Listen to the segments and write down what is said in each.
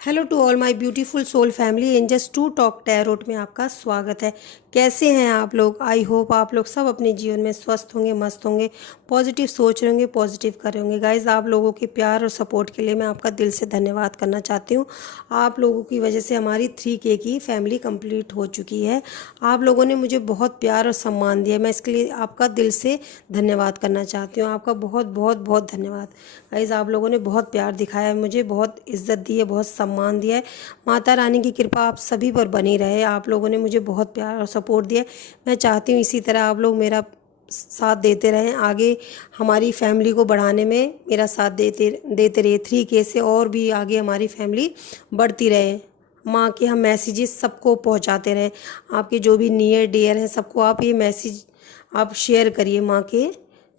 Hello to all my beautiful soul family, angels to talk tarot में आपका स्वागत है। कैसे हैं आप लोग? आई होप आप लोग सब अपने जीवन में स्वस्थ होंगे, मस्त होंगे, पॉजिटिव सोच रहे होंगे, पॉजिटिव कर रहे होंगे। गाइज, आप लोगों के प्यार और सपोर्ट के लिए मैं आपका दिल से धन्यवाद करना चाहती हूँ। आप लोगों की वजह से हमारी 3K की फैमिली कंप्लीट हो चुकी है। आप लोगों ने मुझे बहुत प्यार और सम्मान दिया, मैं इसके लिए आपका दिल से धन्यवाद करना चाहती हूँ। आपका बहुत बहुत बहुत धन्यवाद। गाइज, आप लोगों ने बहुत प्यार दिखाया है, मुझे बहुत इज्जत दी है, बहुत सम्मान दिया है। माता रानी की कृपा आप सभी पर बनी रहे। आप लोगों ने मुझे बहुत प्यार और सपोर्ट दिया है। मैं चाहती हूँ इसी तरह आप लोग मेरा साथ देते रहें, आगे हमारी फैमिली को बढ़ाने में मेरा साथ देते देते रहिए। 3K से और भी आगे हमारी फैमिली बढ़ती रहे। माँ के हम मैसेजेस सबको पहुँचाते रहें। आपके जो भी नियर डियर हैं सबको आप ये मैसेज आप शेयर करिए। माँ के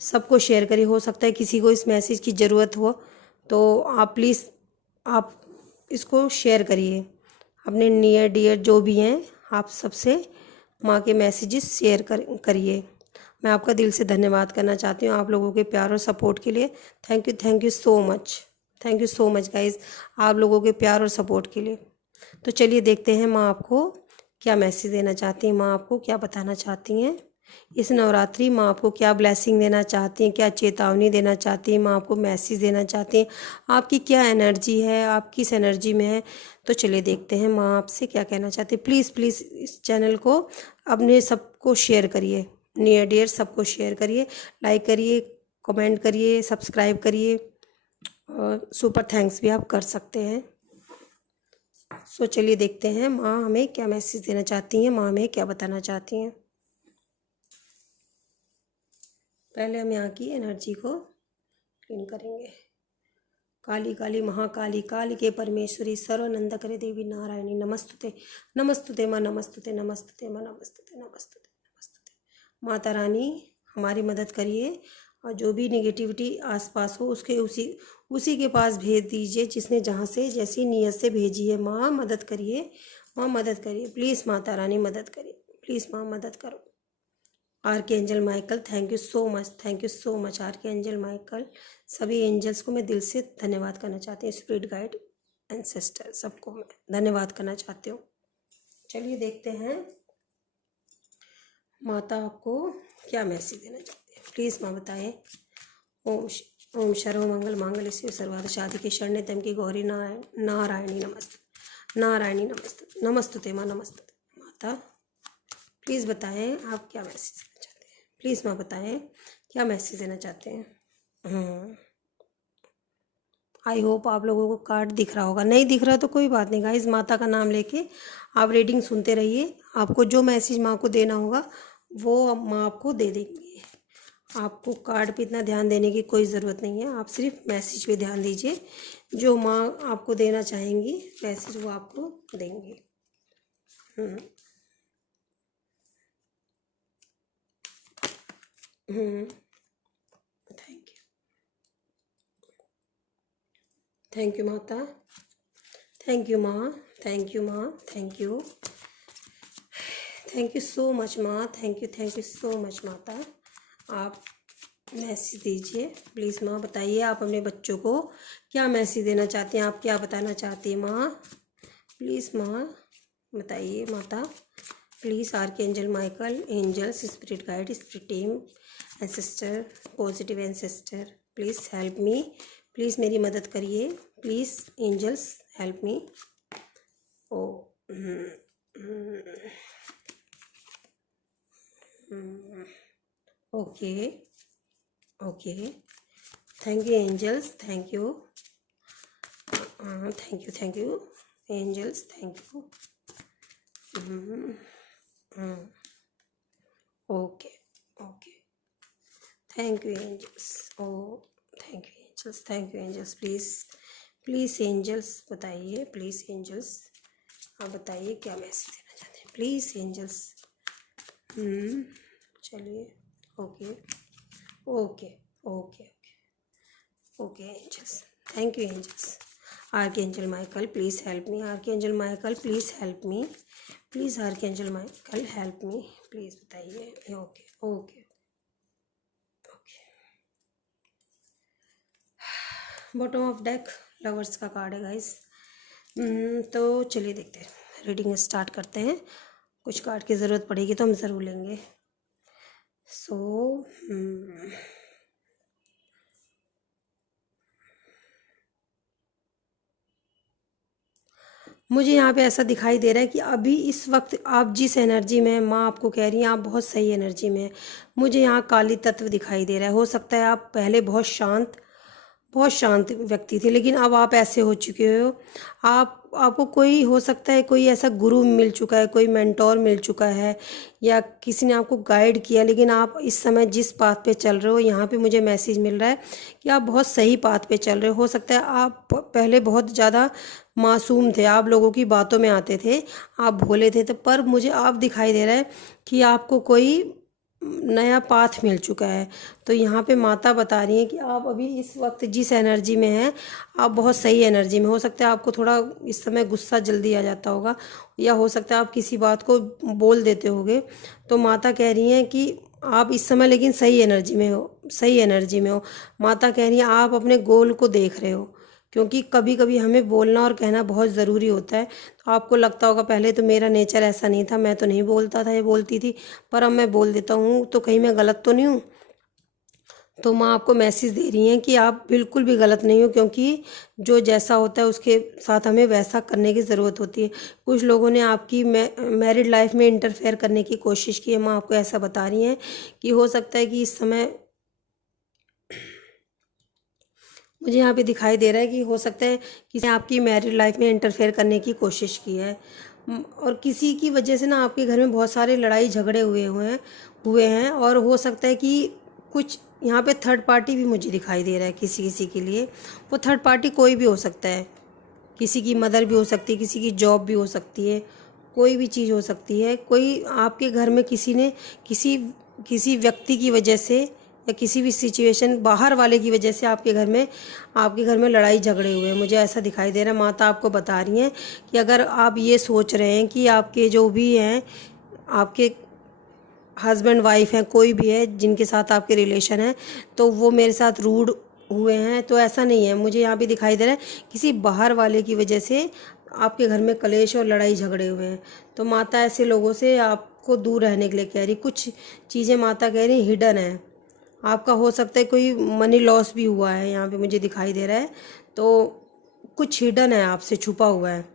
सबको शेयर करिए। हो सकता है किसी को इस मैसेज की ज़रूरत हो, तो आप प्लीज़ आप इसको शेयर करिए। अपने नियर डियर जो भी हैं आप सबसे माँ के मैसेजेस शेयर करिए। मैं आपका दिल से धन्यवाद करना चाहती हूँ आप लोगों के प्यार और सपोर्ट के लिए। Thank you so much. Thank you so much guys, आप लोगों के प्यार और सपोर्ट के लिए। तो चलिए देखते हैं माँ आपको क्या मैसेज देना चाहती हैं, माँ आपको क्या बताना चाहती हैं। इस नवरात्रि माँ आपको क्या ब्लेसिंग देना चाहती हैं, क्या चेतावनी देना चाहती हैं, माँ आपको मैसेज देना चाहती हैं, आपकी क्या एनर्जी है, आप किस एनर्जी में है। तो चलिए देखते हैं माँ आपसे क्या कहना चाहती है। प्लीज़ प्लीज़ इस चैनल को अपने सबको शेयर करिए, नियर डियर सबको शेयर करिए, लाइक करिए, कमेंट करिए, सब्सक्राइब करिए और सुपर थैंक्स भी आप कर सकते हैं। सो चलिए देखते हैं माँ हमें क्या मैसेज देना चाहती हैं, माँ हमें क्या बताना चाहती हैं। पहले हम यहाँ की एनर्जी को क्लीन करेंगे। काली काली महाकाली कालिके परमेश्वरी सर्वानंद करे देवी नारायणी नमस्तुते नमस्तुते माँ नमस्तुते नमस्तुते माँ नमस्तुते नमस्तुते नमस्तुते। माता रानी हमारी मदद करिए और जो भी नेगेटिविटी आसपास हो उसके उसी उसी के पास भेज दीजिए जिसने जहाँ से जैसी नीयत से भेजी है। माँ मदद करिए, माँ मदद करिए, प्लीज़ माता रानी मदद करिए, प्लीज़ माँ मदद करो। R K angel Michael, thank you so much, thank you so much R K angel Michael. सभी एंजल्स को मैं दिल से धन्यवाद करना चाहती हूँ। स्पिरिट गाइड, एंसेस्टर, सबको मैं धन्यवाद करना चाहती हूँ। चलिए देखते हैं माता आपको क्या मैसेज देना चाहती है। प्लीज़ माँ बताएं। ओम सर्व मंगल मांगल्य शिव सर्वार्थ साधिके शरण्य त्र्यंबके गौरी नारायणी नमस्ते, नारायणी नमस्ते, नमस्तुते माँ नमस्तुते। माता प्लीज़ बताएं आप क्या मैसेज देना चाहते हैं। प्लीज़ माँ बताएं क्या मैसेज देना चाहते हैं। आई होप आप लोगों को कार्ड दिख रहा होगा, नहीं दिख रहा तो कोई बात नहीं गाइस, माता का नाम लेके आप रीडिंग सुनते रहिए। आपको जो मैसेज माँ को देना होगा वो माँ आपको दे देंगी। आपको कार्ड पे इतना ध्यान देने की कोई ज़रूरत नहीं है, आप सिर्फ मैसेज पे ध्यान दीजिए। जो माँ आपको देना चाहेंगी मैसेज वो आपको देंगी। थैंक यू, थैंक यू माता, थैंक यू माँ, थैंक यू माँ, thank you, thank you so much माँ, थैंक यू सो मच माता। आप मैसेज दीजिए प्लीज़ माँ, बताइए आप अपने बच्चों को क्या मैसेज देना चाहती हैं, आप क्या बताना चाहती हैं माँ। प्लीज़ माँ बताइए माता, please archangel Michael, angels, spirit guide, spirit team, ancestor, positive ancestor, please help me, please मेरी मदद करिए, please angels help me. Oh okay okay, thank you angels, thank you, thank you angels, thank you. Okay okay, thank you angels. Oh thank you angels, thank you angels. Please please angels बताइए, please angels आप बताइए क्या message देना चाहते हैं, please angels. चलिए okay okay okay okay angels, thank you angels. Archangel Michael please help me, archangel Michael please help me, please archangel Michael help me, please बताइए। Okay okay okay. Bottom of deck lovers का card है guys. तो चलिए देखते हैं, reading start करते हैं। कुछ कार्ड की ज़रूरत पड़ेगी तो हम ज़रूर लेंगे। सो मुझे यहाँ पे ऐसा दिखाई दे रहा है कि अभी इस वक्त आप जिस एनर्जी में हैं, माँ आपको कह रही हैं आप बहुत सही एनर्जी में हैं। मुझे यहाँ काली तत्व दिखाई दे रहा है। हो सकता है आप पहले बहुत शांत व्यक्ति थे, लेकिन अब आप ऐसे हो चुके हो। आपको कोई, हो सकता है कोई ऐसा गुरु मिल चुका है, कोई मेंटोर मिल चुका है, या किसी ने आपको गाइड किया। लेकिन आप इस समय जिस पाथ पे चल रहे हो, यहाँ पे मुझे मैसेज मिल रहा है कि आप बहुत सही पाथ पे चल रहे हो। सकता है आप पहले बहुत ज़्यादा मासूम थे, आप लोगों की बातों में आते थे, आप भोले थे, तो पर मुझे आप दिखाई दे रहा है कि आपको कोई नया पाथ मिल चुका है। तो यहाँ पे माता बता रही हैं कि आप अभी इस वक्त जिस एनर्जी में हैं, आप बहुत सही एनर्जी में। हो सकता है आपको थोड़ा इस समय गुस्सा जल्दी आ जाता होगा, या हो सकता है आप किसी बात को बोल देते होगे। तो माता कह रही हैं कि आप इस समय लेकिन सही एनर्जी में हो, सही एनर्जी में हो। माता कह रही हैं आप अपने गोल को देख रहे हो, क्योंकि कभी कभी हमें बोलना और कहना बहुत ज़रूरी होता है। तो आपको लगता होगा पहले तो मेरा नेचर ऐसा नहीं था, मैं तो नहीं बोलता था या बोलती थी, पर अब मैं बोल देता हूँ, तो कहीं मैं गलत तो नहीं हूँ। तो माँ आपको मैसेज दे रही हैं कि आप बिल्कुल भी गलत नहीं हो, क्योंकि जो जैसा होता है उसके साथ हमें वैसा करने की ज़रूरत होती है। कुछ लोगों ने आपकी मैरिड लाइफ में इंटरफेयर करने की कोशिश की है। माँ आपको ऐसा बता रही हैं कि हो सकता है कि इस समय मुझे यहाँ पे दिखाई दे रहा है कि हो सकता है किसी ने आपकी मैरिड लाइफ में इंटरफेयर करने की कोशिश की है। और किसी की वजह से ना आपके घर में बहुत सारे लड़ाई झगड़े हुए हैं। और हो सकता है कि कुछ यहाँ पे थर्ड पार्टी भी मुझे दिखाई दे रहा है किसी किसी के लिए। वो थर्ड पार्टी कोई भी हो सकता है, किसी की मदर भी हो सकती है, किसी की जॉब भी हो सकती है, कोई भी चीज़ हो सकती है। कोई आपके घर में किसी ने किसी व्यक्ति की वजह से या किसी भी सिचुएशन बाहर वाले की वजह से आपके घर में लड़ाई झगड़े हुए हैं। मुझे ऐसा दिखाई दे रहा है। माता आपको बता रही हैं कि अगर आप ये सोच रहे हैं कि आपके जो भी हैं, आपके हस्बैंड वाइफ हैं, कोई भी है जिनके साथ आपके रिलेशन है, तो वो मेरे साथ रूड हुए हैं, तो ऐसा नहीं है। मुझे यहाँ भी दिखाई दे रहा है किसी बाहर वाले की वजह से आपके घर में कलेश और लड़ाई झगड़े हुए हैं। तो माता ऐसे लोगों से आपको दूर रहने के लिए कह रही। कुछ चीज़ें माता कह रही हिडन है। आपका हो सकता है कोई मनी लॉस भी हुआ है, यहाँ पे मुझे दिखाई दे रहा है। तो कुछ हिडन है, आपसे छुपा हुआ है,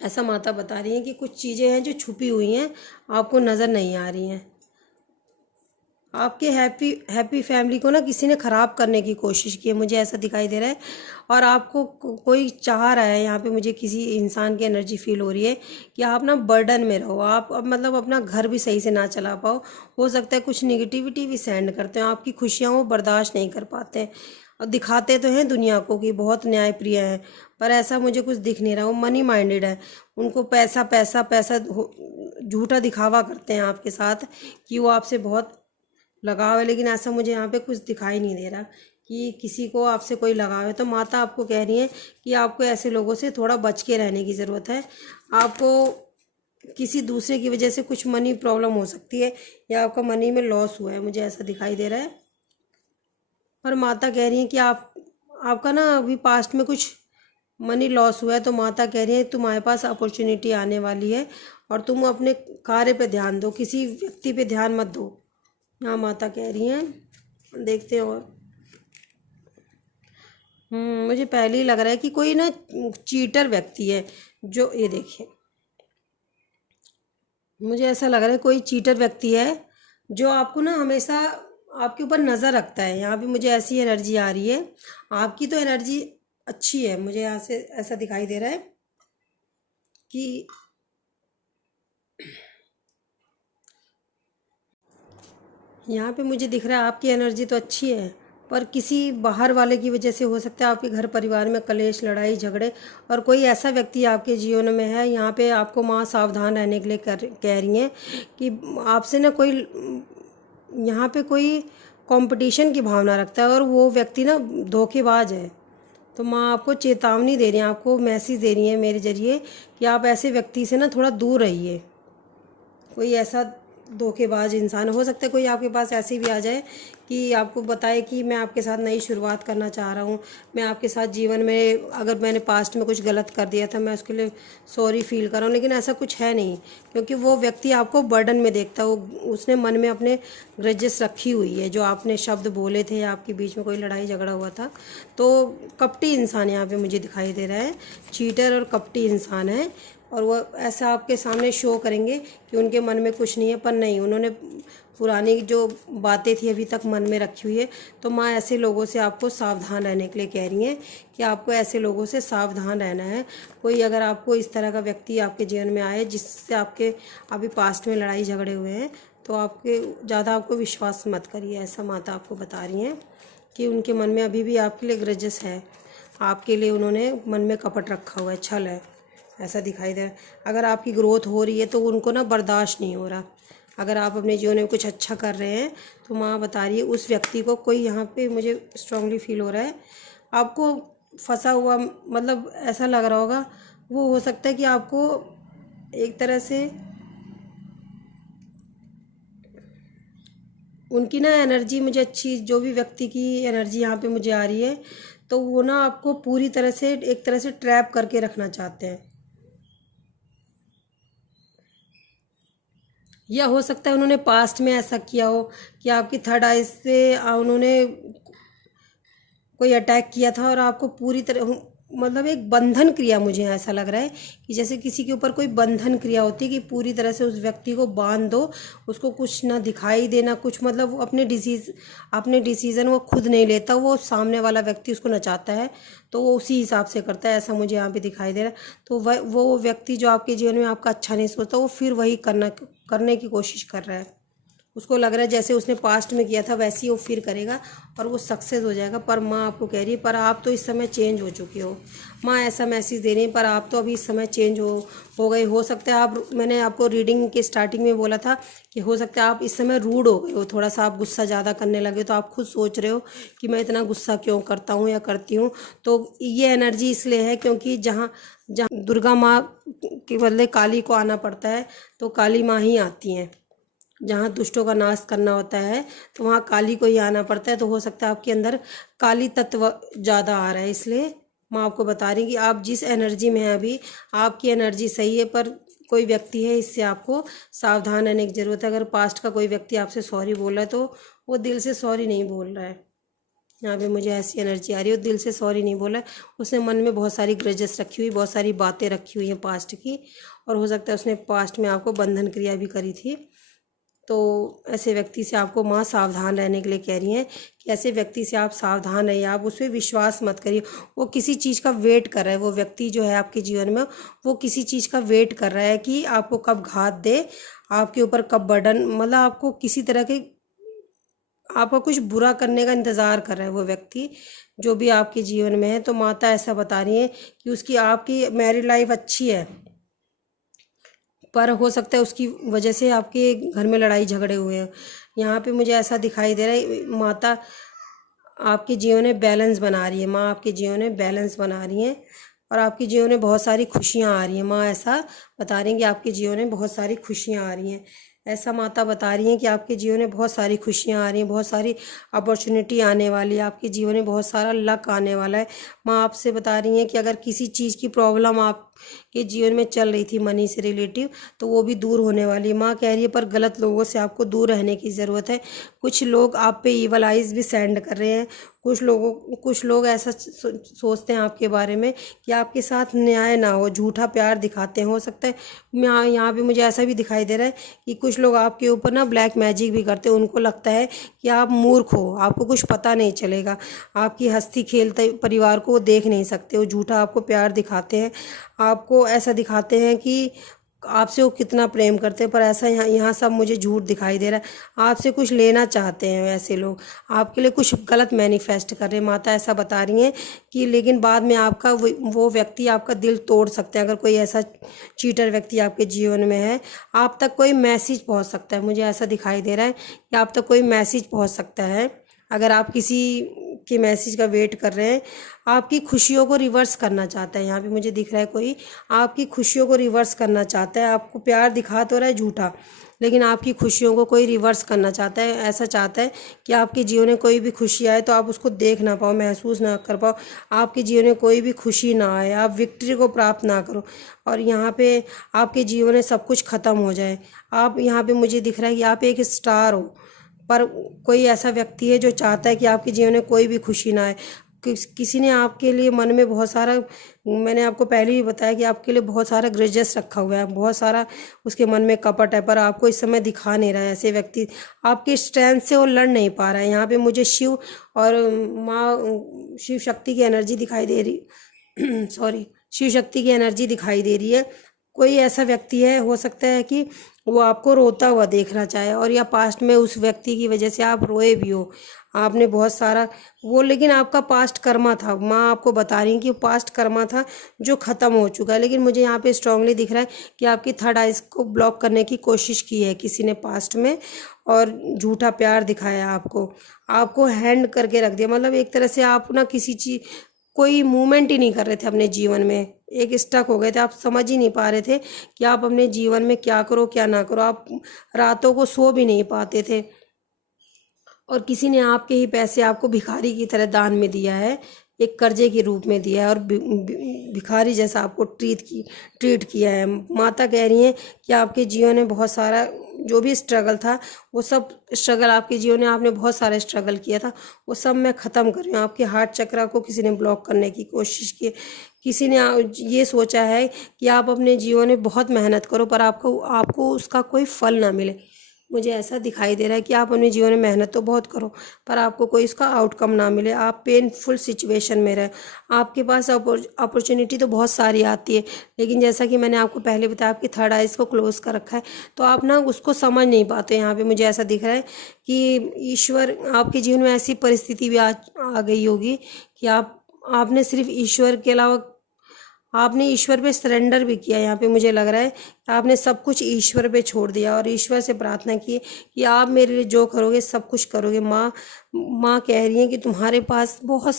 ऐसा माता बता रही हैं कि कुछ चीज़ें हैं जो छुपी हुई हैं, आपको नज़र नहीं आ रही हैं। आपके हैप्पी फैमिली को ना किसी ने ख़राब करने की कोशिश की है, मुझे ऐसा दिखाई दे रहा है। और आपको कोई चाह रहा है, यहाँ पे मुझे किसी इंसान की एनर्जी फील हो रही है कि आप ना बर्डन में रहो। आप अब मतलब अपना घर भी सही से ना चला पाओ। हो सकता है कुछ निगेटिविटी भी सेंड करते हो, आपकी खुशियाँ वो बर्दाश्त नहीं कर पाते हैं। और दिखाते तो हैं दुनिया को कि बहुत न्यायप्रिय है, पर ऐसा मुझे कुछ दिख नहीं रहा। वो मनी माइंडेड है, उनको पैसा पैसा पैसा झूठा दिखावा करते हैं आपके साथ कि वो आपसे बहुत लगाव है। लेकिन ऐसा मुझे यहाँ पे कुछ दिखाई नहीं दे रहा कि किसी को आपसे कोई लगाव है। तो माता आपको कह रही है कि आपको ऐसे लोगों से थोड़ा बच के रहने की ज़रूरत है। आपको किसी दूसरे की वजह से कुछ मनी प्रॉब्लम हो सकती है, या आपका मनी में लॉस हुआ है, मुझे ऐसा दिखाई दे रहा है। और माता कह रही है कि आपका ना अभी पास्ट में कुछ मनी लॉस हुआ है। तो माता कह रही है तुम्हारे पास अपॉर्चुनिटी आने वाली है, और तुम अपने कार्य पे ध्यान दो, किसी व्यक्ति पे ध्यान मत दो। हाँ, माता कह रही हैं। देखते हैं। और मुझे पहले ही लग रहा है कि कोई ना चीटर व्यक्ति है, जो ये देखिए, मुझे ऐसा लग रहा है कोई चीटर व्यक्ति है जो आपको ना हमेशा आपके ऊपर नज़र रखता है। यहाँ पे मुझे ऐसी एनर्जी आ रही है। आपकी तो एनर्जी अच्छी है, मुझे यहाँ से ऐसा दिखाई दे रहा है कि यहाँ पे मुझे दिख रहा है आपकी एनर्जी तो अच्छी है, पर किसी बाहर वाले की वजह से हो सकता है आपके घर परिवार में कलेश, लड़ाई झगड़े, और कोई ऐसा व्यक्ति आपके जीवन में है। यहाँ पे आपको माँ सावधान रहने के लिए कह रही हैं कि आपसे ना कोई, यहाँ पे कोई कंपटीशन की भावना रखता है, और वो व्यक्ति ना धोखेबाज है। तो माँ आपको चेतावनी दे रही हैं, आपको मैसेज दे रही हैं मेरे जरिए कि आप ऐसे व्यक्ति से ना थोड़ा दूर रहिए। कोई ऐसा धोखेबाज इंसान हो सकता है, कोई आपके पास ऐसे भी आ जाए कि आपको बताए कि मैं आपके साथ नई शुरुआत करना चाह रहा हूँ, मैं आपके साथ जीवन में अगर मैंने पास्ट में कुछ गलत कर दिया था मैं उसके लिए सॉरी फील कर रहा हूँ, लेकिन ऐसा कुछ है नहीं। क्योंकि वो व्यक्ति आपको बर्डन में देखता है, वो उसने मन में अपने ग्रजेस रखी हुई है, जो आपने शब्द बोले थे या आपके बीच में कोई लड़ाई झगड़ा हुआ था। तो कपटी इंसान यहाँ पे मुझे दिखाई दे रहा है, चीटर और कपटी इंसान है। और वो ऐसा आपके सामने शो करेंगे कि उनके मन में कुछ नहीं है, पर नहीं, उन्होंने पुरानी जो बातें थी अभी तक मन में रखी हुई है। तो माँ ऐसे लोगों से आपको सावधान रहने के लिए कह रही हैं कि आपको ऐसे लोगों से सावधान रहना है। कोई अगर आपको इस तरह का व्यक्ति आपके जीवन में आए जिससे आपके अभी पास्ट में लड़ाई झगड़े हुए हैं, तो आपके ज़्यादा आपको विश्वास मत करिए, ऐसा माता आपको बता रही हैं कि उनके मन में अभी भी आपके लिए ग्रजेस है, आपके लिए उन्होंने मन में कपट रखा हुआ है, छल है, ऐसा दिखाई दे रहा है। अगर आपकी ग्रोथ हो रही है तो उनको ना बर्दाश्त नहीं हो रहा। अगर आप अपने जीवन में कुछ अच्छा कर रहे हैं तो माँ बता रही है उस व्यक्ति को, कोई यहाँ पे मुझे स्ट्रांगली फील हो रहा है आपको फंसा हुआ, मतलब ऐसा लग रहा होगा। वो हो सकता है कि आपको एक तरह से उनकी ना एनर्जी मुझे अच्छी, जो भी व्यक्ति की एनर्जी यहाँ पे मुझे आ रही है, तो वो ना आपको पूरी तरह से एक तरह से ट्रैप करके रखना चाहते हैं। या हो सकता है उन्होंने पास्ट में ऐसा किया हो कि आपकी थर्ड आई से उन्होंने कोई अटैक किया था और आपको पूरी तरह, मतलब एक बंधन क्रिया, मुझे ऐसा लग रहा है कि जैसे किसी के ऊपर कोई बंधन क्रिया होती है कि पूरी तरह से उस व्यक्ति को बांध दो, उसको कुछ ना दिखाई देना कुछ, मतलब वो अपने डिसीज़न वो खुद नहीं लेता, वो सामने वाला व्यक्ति उसको नचाता है तो वो उसी हिसाब से करता है, ऐसा मुझे यहाँ पे दिखाई दे रहा है। तो वो व्यक्ति जो आपके जीवन में आपका अच्छा नहीं सोचता, वो फिर वही करने की कोशिश कर रहा है। उसको लग रहा है जैसे उसने पास्ट में किया था वैसे ही वो फिर करेगा और वो सक्सेस हो जाएगा। पर माँ आपको कह रही है पर आप तो इस समय चेंज हो चुके हो। माँ ऐसा मैसेज दे रही है पर आप तो अभी इस समय चेंज हो गए। हो सकता है आप, मैंने आपको रीडिंग के स्टार्टिंग में बोला था कि हो सकता है आप इस समय रूड हो गए हो, थोड़ा सा आप गुस्सा ज़्यादा करने लगे, तो आप खुद सोच रहे हो कि मैं इतना गुस्सा क्यों करता हूँ या करती हूँ। तो ये एनर्जी इसलिए है क्योंकि जहाँ जहाँ दुर्गा माँ के बदले काली को आना पड़ता है तो काली माँ ही आती हैं। जहाँ दुष्टों का नाश करना होता है तो वहाँ काली को ही आना पड़ता है। तो हो सकता है आपके अंदर काली तत्व ज़्यादा आ रहा है, इसलिए मैं आपको बता रही हूँ कि आप जिस एनर्जी में हैं अभी, आपकी एनर्जी सही है, पर कोई व्यक्ति है, इससे आपको सावधान रहने की ज़रूरत है। अगर पास्ट का कोई व्यक्ति आपसे सॉरी बोल रहा है तो वो दिल से सॉरी नहीं बोल रहा है। यहाँ पे मुझे ऐसी एनर्जी आ रही है, वो दिल से सॉरी नहीं बोला है, उसने मन में बहुत सारी ग्रजेस रखी हुई, बहुत सारी बातें रखी हुई हैं पास्ट की, और हो सकता है उसने पास्ट में आपको बंधन क्रिया भी करी थी। तो ऐसे व्यक्ति से आपको माँ सावधान रहने के लिए कह रही हैं कि ऐसे व्यक्ति से आप सावधान रहिए, आप उस पर विश्वास मत करिए। वो किसी चीज़ का वेट कर रहा है, वो व्यक्ति जो है आपके जीवन में, वो किसी चीज़ का वेट कर रहा है कि आपको कब घात दे, आपके ऊपर कब बर्डन, मतलब आपको किसी तरह के, आपका कुछ बुरा करने का इंतज़ार कर रहा है वो व्यक्ति जो भी आपके जीवन में है। तो माता ऐसा बता रही है कि उसकी आपकी मैरिड लाइफ अच्छी है, पर हो सकता है उसकी वजह से आपके घर में लड़ाई झगड़े हुए हैं। यहाँ पे मुझे ऐसा दिखाई दे रहा है माता आपके जीवन में बैलेंस बना रही है, माँ आपके जीवन में बैलेंस बना रही हैं और आपके जीवन में बहुत सारी खुशियाँ आ रही हैं। माँ ऐसा बता रही हैं कि आपके जीवन में बहुत सारी खुशियाँ आ रही हैं। ऐसा माता बता रही हैं कि आपके जीवन में बहुत सारी खुशियाँ आ रही हैं, बहुत सारी अपॉर्चुनिटी आने वाली है, आपके जीवन में बहुत सारा लक आने वाला है। माँ आपसे बता रही हैं कि अगर किसी चीज़ की प्रॉब्लम आपके जीवन में चल रही थी मनी से रिलेटिव, तो वो भी दूर होने वाली है। माँ कह रही है पर गलत लोगों से आपको दूर रहने की ज़रूरत है। कुछ लोग आप पे ईवल आइज़ भी सेंड कर रहे हैं। कुछ लोग ऐसा सोचते हैं आपके बारे में कि आपके साथ न्याय ना हो, झूठा प्यार दिखाते हैं। हो सकता है यहाँ पे मुझे ऐसा भी दिखाई दे रहा है कि कुछ लोग आपके ऊपर ना ब्लैक मैजिक भी करते हैं। उनको लगता है कि आप मूर्ख हो, आपको कुछ पता नहीं चलेगा, आपकी हंसती खेलते परिवार को वो देख नहीं सकते, वो झूठा आपको प्यार दिखाते हैं, आपको ऐसा दिखाते हैं कि आपसे वो कितना प्रेम करते हैं, पर ऐसा यहाँ सब मुझे झूठ दिखाई दे रहा है। आपसे कुछ लेना चाहते हैं ऐसे लोग, आपके लिए कुछ गलत मैनिफेस्ट कर रहे हैं। माता ऐसा बता रही हैं कि लेकिन बाद में आपका वो व्यक्ति आपका दिल तोड़ सकते हैं। अगर कोई ऐसा चीटर व्यक्ति आपके जीवन में है, आप तक कोई मैसेज पहुँच सकता है। मुझे ऐसा दिखाई दे रहा है कि आप तक कोई मैसेज पहुँच सकता है। अगर आप किसी के मैसेज का वेट कर रहे हैं, आपकी खुशियों को रिवर्स करना चाहता है। यहाँ पे मुझे दिख रहा है कोई आपकी खुशियों को रिवर्स करना चाहता है। आपको प्यार दिखा तो रहा है झूठा, लेकिन आपकी खुशियों को कोई रिवर्स करना चाहता है। ऐसा चाहता है कि आपके जीवन में कोई भी खुशी आए तो आप उसको देख ना पाओ, महसूस ना कर पाओ, आपके जीवन में कोई भी खुशी ना आए, आप विक्ट्री को प्राप्त ना करो, और यहाँ पे आपके जीवन में सब कुछ ख़त्म हो जाए। आप यहाँ पे मुझे दिख रहा है कि आप एक स्टार हो, पर कोई ऐसा व्यक्ति है जो चाहता है कि आपके जीवन में कोई भी खुशी ना आए। किसी ने आपके लिए मन में बहुत सारा, मैंने आपको पहले ही बताया कि आपके लिए बहुत सारा ग्रजेस रखा हुआ है, बहुत सारा उसके मन में कपट है, पर आपको इस समय दिखा नहीं रहा है। ऐसे व्यक्ति आपके स्ट्रेंथ से वो लड़ नहीं पा रहा है। यहाँ पे मुझे शिव और माँ शिव शक्ति की एनर्जी दिखाई दे रही सॉरी, शिव शक्ति की एनर्जी दिखाई दे रही है। कोई ऐसा व्यक्ति है, हो सकता है कि वो आपको रोता हुआ देखना चाहे, और या पास्ट में उस व्यक्ति की वजह से आप रोए भी हो। आपने बहुत सारा वो, लेकिन आपका पास्ट कर्मा था, माँ आपको बता रही कि वो पास्ट कर्मा था जो ख़त्म हो चुका है। लेकिन मुझे यहाँ पे स्ट्रांगली दिख रहा है कि आपकी थर्ड आइज को ब्लॉक करने की कोशिश की है किसी ने पास्ट में, और झूठा प्यार दिखाया आपको हैंड करके रख दिया। मतलब एक तरह से आप ना किसी चीज़, कोई मूवमेंट ही नहीं कर रहे थे अपने जीवन में, एक स्टक हो गए थे। आप समझ ही नहीं पा रहे थे कि आप अपने जीवन में क्या करो क्या ना करो। आप रातों को सो भी नहीं पाते थे, और किसी ने आपके ही पैसे आपको भिखारी की तरह दान में दिया है, एक कर्जे के रूप में दिया है, और भिखारी जैसा आपको ट्रीट किया है। माता कह रही हैं कि आपके जीवन में बहुत सारा जो भी स्ट्रगल था, वो सब स्ट्रगल आपके जीवन में, आपने बहुत सारा स्ट्रगल किया था, वो सब मैं ख़त्म कर रही हूँ। आपके हार्ट चक्रा को किसी ने ब्लॉक करने की कोशिश की, किसी ने ये सोचा है कि आप अपने जीवन में बहुत मेहनत करो पर आपको उसका कोई फल ना मिले। मुझे ऐसा दिखाई दे रहा है कि आप अपने जीवन में मेहनत तो बहुत करो पर आपको कोई इसका आउटकम ना मिले, आप पेनफुल सिचुएशन में रहे। आपके पास अपॉर्चुनिटी तो बहुत सारी आती है, लेकिन जैसा कि मैंने आपको पहले बताया, आपकी थर्ड आइज को क्लोज कर रखा है, तो आप ना उसको समझ नहीं पाते। यहाँ पे मुझे ऐसा दिख रहा है कि ईश्वर आपके जीवन में ऐसी परिस्थिति भी आ गई होगी कि आपने सिर्फ ईश्वर के अलावा आपने ईश्वर पे सरेंडर भी किया। यहाँ पे मुझे लग रहा है कि आपने सब कुछ ईश्वर पे छोड़ दिया और ईश्वर से प्रार्थना की कि आप मेरे लिए जो करोगे सब कुछ करोगे। माँ कह रही है कि तुम्हारे पास बहुत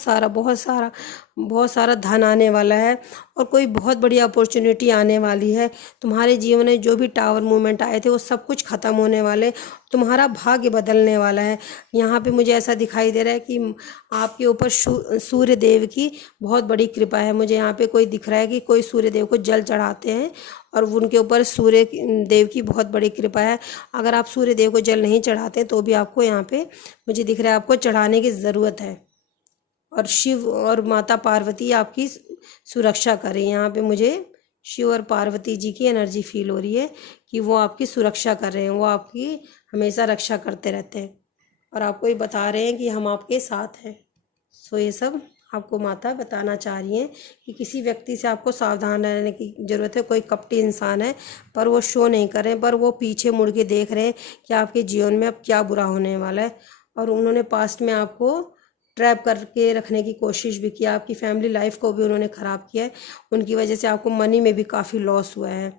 सारा धन आने वाला है और कोई बहुत बड़ी अपॉर्चुनिटी आने वाली है। तुम्हारे जीवन में जो भी टावर मूवमेंट आए थे वो सब कुछ ख़त्म होने वाले, तुम्हारा भाग्य बदलने वाला है। यहाँ पे मुझे ऐसा दिखाई दे रहा है कि आपके ऊपर सूर्य देव की बहुत बड़ी कृपा है। मुझे यहाँ पे कोई दिख रहा है कि कोई सूर्य देव को जल चढ़ाते हैं और उनके ऊपर सूर्य देव की बहुत बड़ी कृपा है। अगर आप सूर्य देव को जल नहीं चढ़ाते तो भी आपको यहाँ पे मुझे दिख रहा है आपको चढ़ाने की ज़रूरत है, और शिव और माता पार्वती आपकी सुरक्षा करें। यहाँ पे मुझे शिव और पार्वती जी की एनर्जी फील हो रही है कि वो आपकी सुरक्षा कर रहे हैं, वो आपकी हमेशा रक्षा करते रहते हैं और आपको ये बता रहे हैं कि हम आपके साथ हैं। सो ये सब आपको माता बताना चाह रही हैं कि किसी व्यक्ति से आपको सावधान रहने की ज़रूरत है। कोई कपटी इंसान है पर वो शो नहीं कर रहे हैं, पर वो पीछे मुड़ के देख रहे हैं कि आपके जीवन में अब क्या बुरा होने वाला है। और उन्होंने पास्ट में आपको ट्रैप करके रखने की कोशिश भी किया, आपकी फैमिली लाइफ को भी उन्होंने ख़राब किया है। उनकी वजह से आपको मनी में भी काफ़ी लॉस हुआ है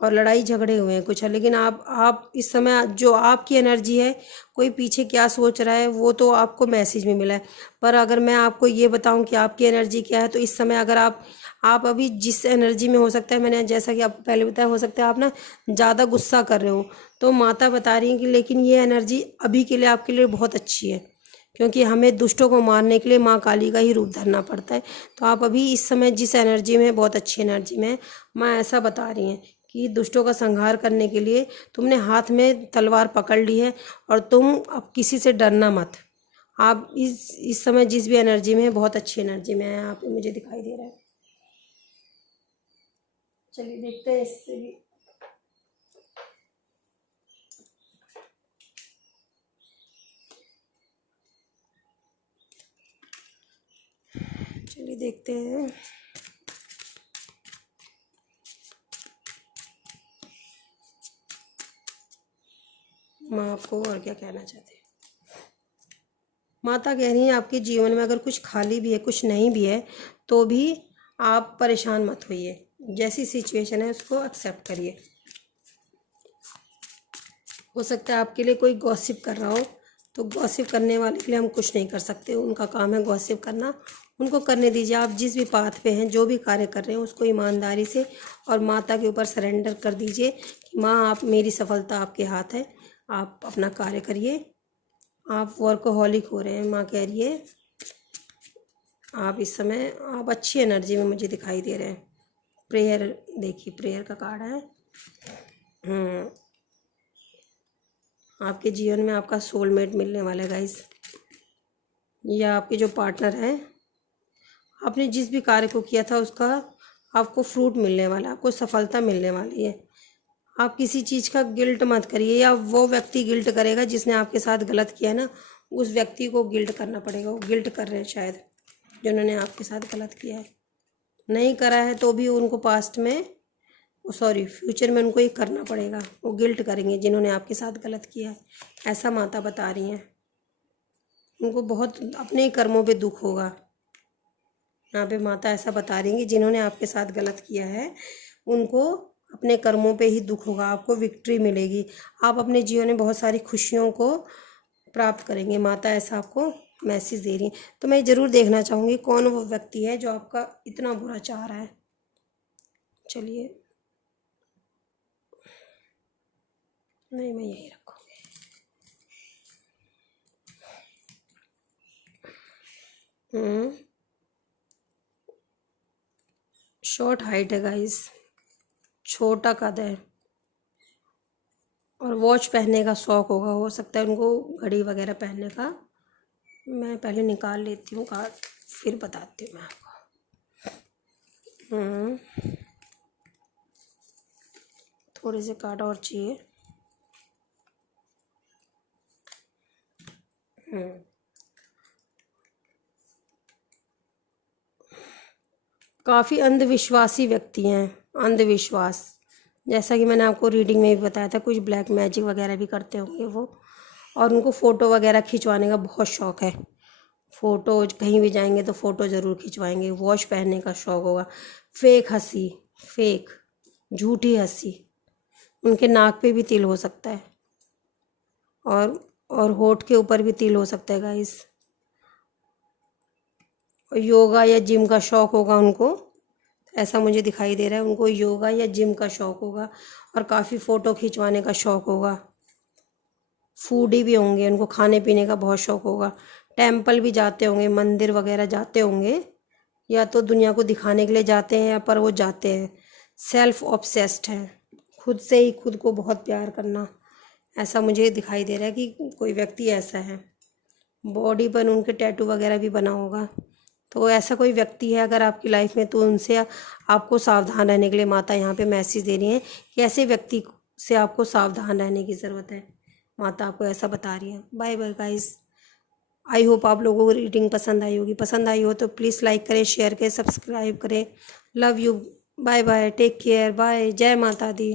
और लड़ाई झगड़े हुए हैं कुछ है। लेकिन आप इस समय जो आपकी एनर्जी है, कोई पीछे क्या सोच रहा है वो तो आपको मैसेज में मिला है। पर अगर मैं आपको ये बताऊं कि आपकी एनर्जी क्या है, तो इस समय अगर आप अभी जिस एनर्जी में, हो सकता है मैंने जैसा कि आपको पहले बताया, हो सकता है आप ना ज़्यादा गुस्सा कर रहे हो, तो माता बता रही हैं कि लेकिन ये एनर्जी अभी के लिए आपके लिए बहुत अच्छी है, क्योंकि हमें दुष्टों को मारने के लिए माँ काली का ही रूप धरना पड़ता है। तो आप अभी इस समय जिस एनर्जी में, बहुत अच्छी एनर्जी में, माँ ऐसा बता रही हैं कि दुष्टों का संहार करने के लिए तुमने हाथ में तलवार पकड़ ली है और तुम अब किसी से डरना मत। आप इस समय जिस भी एनर्जी में है, बहुत अच्छी एनर्जी में है, यहाँ पे मुझे दिखाई दे रहा है। चलिए देखते हैं इससे भी। चलिए देखते हैं माँ आपको और क्या कहना चाहते हैं। माता कह रही हैं आपके जीवन में अगर कुछ खाली भी है, कुछ नहीं भी है, तो भी आप परेशान मत होइए। जैसी सिचुएशन है उसको एक्सेप्ट करिए। हो सकता है आपके लिए कोई गॉसिप कर रहा हो, तो गॉसिप करने वाले के लिए हम कुछ नहीं कर सकते, उनका काम है गॉसिप करना, उनको करने दीजिए। आप जिस भी पाथ पे हैं, जो भी कार्य कर रहे हैं, उसको ईमानदारी से और माता के ऊपर सरेंडर कर दीजिए कि माँ, आप, मेरी सफलता आपके हाथ है, आप अपना कार्य करिए। आप वर्कोहॉलिक हो रहे हैं, माँ कह रही है। आप इस समय आप अच्छी एनर्जी में मुझे दिखाई दे रहे हैं। प्रेयर देखिए, प्रेयर का कार्ड है। आपके जीवन में आपका सोलमेट मिलने वाला है गाइस, या आपके जो पार्टनर है, आपने जिस भी कार्य को किया था उसका आपको फ्रूट मिलने वाला है, आपको सफलता मिलने वाली है। आप किसी चीज़ का गिल्ट मत करिए, या वो व्यक्ति गिल्ट करेगा जिसने आपके साथ गलत किया ना, उस व्यक्ति को गिल्ट करना पड़ेगा। वो गिल्ट कर रहे हैं शायद, जिन्होंने आपके साथ गलत किया है। नहीं करा है तो भी उनको पास्ट में, सॉरी, फ्यूचर में उनको ये करना पड़ेगा। वो गिल्ट करेंगे जिन्होंने आपके साथ गलत किया है, ऐसा माता बता रही हैं। उनको बहुत अपने ही कर्मों पे दुख होगा। यहाँ पे माता ऐसा बता रही हैं कि जिन्होंने आपके साथ गलत किया है उनको अपने कर्मों पे ही दुख होगा। आपको विक्ट्री मिलेगी, आप अपने जीवन में बहुत सारी खुशियों को प्राप्त करेंगे। माता ऐसा आपको मैसेज दे रही हैं। तो मैं ज़रूर देखना चाहूँगी कौन वो व्यक्ति है जो आपका इतना बुरा चाह रहा है। चलिए, नहीं, मैं यही रखूँगी। शॉर्ट हाइट है गाइस, छोटा कद है, और वॉच पहनने का शौक़ होगा, हो सकता है उनको घड़ी वगैरह पहनने का। मैं पहले निकाल लेती हूँ कार्ड, फिर बताती हूँ मैं आपको। थोड़े से कार्ड और चाहिए। काफ़ी अंधविश्वासी व्यक्ति हैं, अंधविश्वास, जैसा कि मैंने आपको रीडिंग में भी बताया था, कुछ ब्लैक मैजिक वगैरह भी करते होंगे वो। और उनको फ़ोटो वगैरह खिंचवाने का बहुत शौक़ है। फ़ोटो कहीं भी जाएंगे तो फ़ोटो ज़रूर खिंचवाएंगे। वॉच पहनने का शौक़ होगा। फेक हंसी, फेक झूठी हंसी, उनके नाक पे भी तिल हो सकता है, और होठ के ऊपर भी तिल हो सकता है गाइस। योगा या जिम का शौक़ होगा उनको, ऐसा मुझे दिखाई दे रहा है। उनको योगा या जिम का शौक़ होगा, और काफ़ी फ़ोटो खिंचवाने का शौक़ होगा। फूडी भी होंगे, उनको खाने पीने का बहुत शौक़ होगा। टेम्पल भी जाते होंगे, मंदिर वगैरह जाते होंगे, या तो दुनिया को दिखाने के लिए जाते हैं, या पर वो जाते हैं। सेल्फ ऑब्सेस्ड है, खुद से ही खुद को बहुत प्यार करना, ऐसा मुझे दिखाई दे रहा है कि कोई व्यक्ति ऐसा है। बॉडी पर उनके टैटू वगैरह भी बना होगा। तो ऐसा कोई व्यक्ति है अगर आपकी लाइफ में, तो उनसे आपको सावधान रहने के लिए माता यहाँ पे मैसेज दे रही हैं कि ऐसे व्यक्ति से आपको सावधान रहने की ज़रूरत है। माता आपको ऐसा बता रही है। Bye bye guys, I hope आप लोगों को रीडिंग पसंद आई होगी। पसंद आई हो तो प्लीज़ लाइक करें, शेयर करें, सब्सक्राइब करें। Love you, bye bye, take care, bye, जय माता दी।